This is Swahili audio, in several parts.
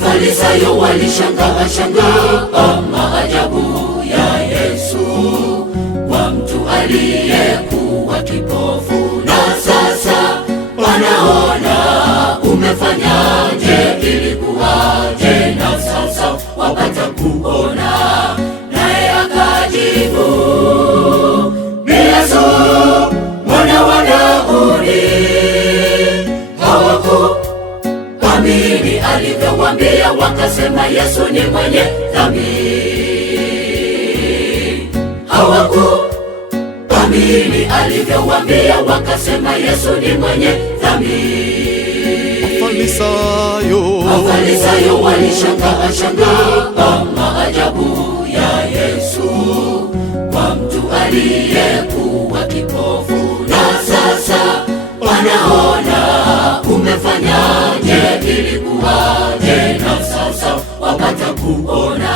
Mafarisayo walishangaa maajabu ya Yesu, kwa mtu aliyekuwa kipofu, na sasa wanaona umefanyaje, ilikuwaje, na sasa wapata kuona. Naye akajibu, ni Yesu mwana wa Daudi. Hawakuamini alivyowaambia, wakasema Yesu ni mwenye dhambi. Hawakuamini alivyowaambia, wakasema Yesu ni mwenye dhambi. Mafarisayo walishangaa maajabu ya Yesu, kwa mtu aliyekuwa kipofu, na sasa wanaona umefanyaje, ilikuwaje, na sasa wapata kuona.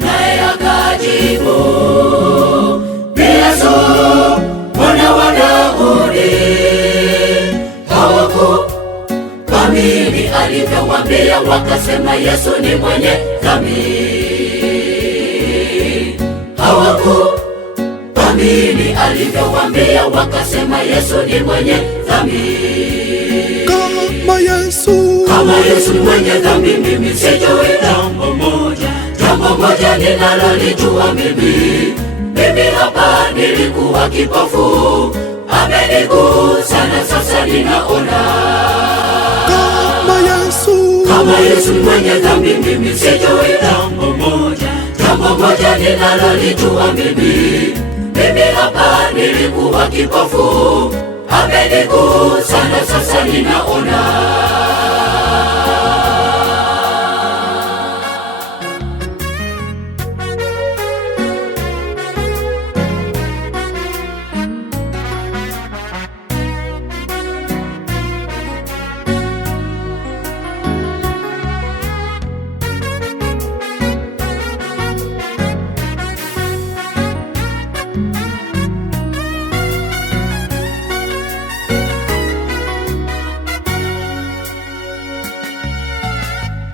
Naye akajibu, ni Yesu mwana wa Daudi. Hawakuamini alivyowaambia, wakasema Yesu ni mwenye dhambi. Hawakuamini alivyowaambia, wakasema Yesu ni mwenye dhambi. Kama Yesu ni mwenye dhambi, mimi sijui jambo moja ninalolijua mimi. Mimi hapa nilikuwa kipofu, amenigusa na sasa ninaona. Kama Yesu ni mwenye dhambi, mimi sijui jambo moja ninalolijua mimi. Mimi hapa nilikuwa kipofu, amenigusa na sasa ninaona.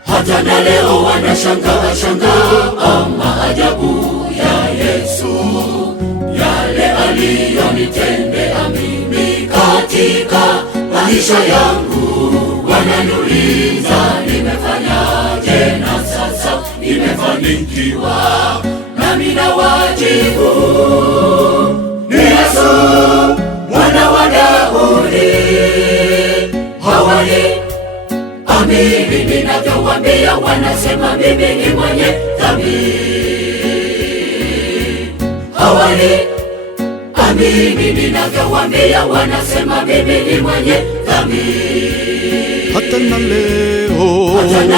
Hata na leo wanashangaa maajabu ya Yesu, yale aliyonitendea mimi katika maisha yangu. Wananiuliza nimefanyaje, na sasa nimefanikiwa, nami nawajibu, ni Yesu mwana wa Daudi. Hawaamini ninavyowaambia, wanasema mimi ni mwenye dhambi. Hawaamini ninavyowaambia, wanasema mimi ni mwenye dhambi. Hata na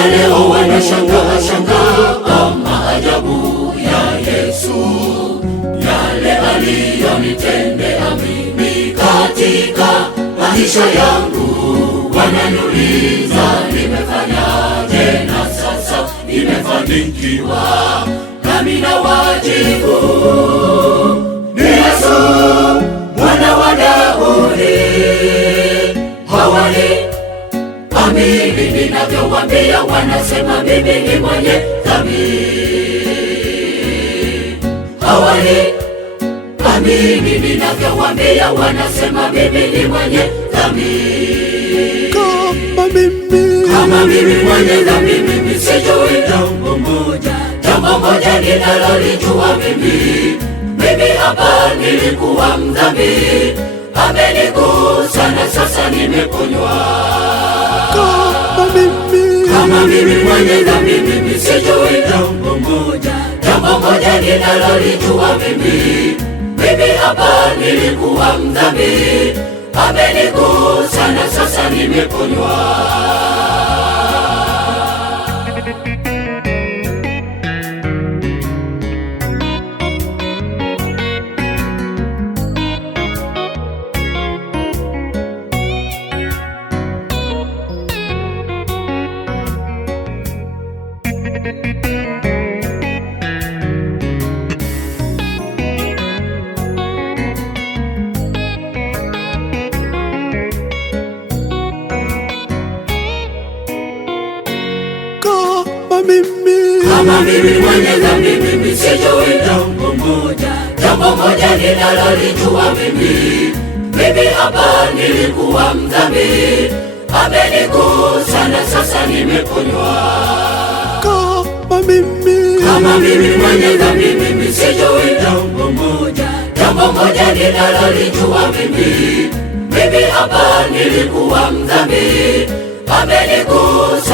leo wanashangaa maajabu ya Yesu, yale aliyonitendea mimi katika maisha yangu. Wananiuliza nimefanyaje, na sasa nimefanikiwa, nami nawajibu, ni Yesu mwana wa Daudi. Hawaamini ninavyowaambia, wanasema mimi ni mwenye dhambi. Hawaamini ninavyowaambia, wanasema mimi ni mwenye dhambi. Kama mimi mwenye dhambi, mimi sijui jambo moja ninalolijua mimi. Mimi hapa nilikuwa mdhambi, amenigusa na sasa nimeponywa. Kama mimi mwenye dhambi, mimi sijui jambo moja ninalolijua mimi. Mimi hapa nilikuwa mdhambi, amenigusa na sasa nimeponywa. kama mimi mwenye dhambi, mimi sijui jambo moja ninalolijua mimi hapa nilikuwa mdhambi, amenigusa na sasa nimeponywa. Kama mimi mwenye dhambi, mimi sijui jambo moja ninalolijua mimi hapa nilikuwa mdhambi, amenigusa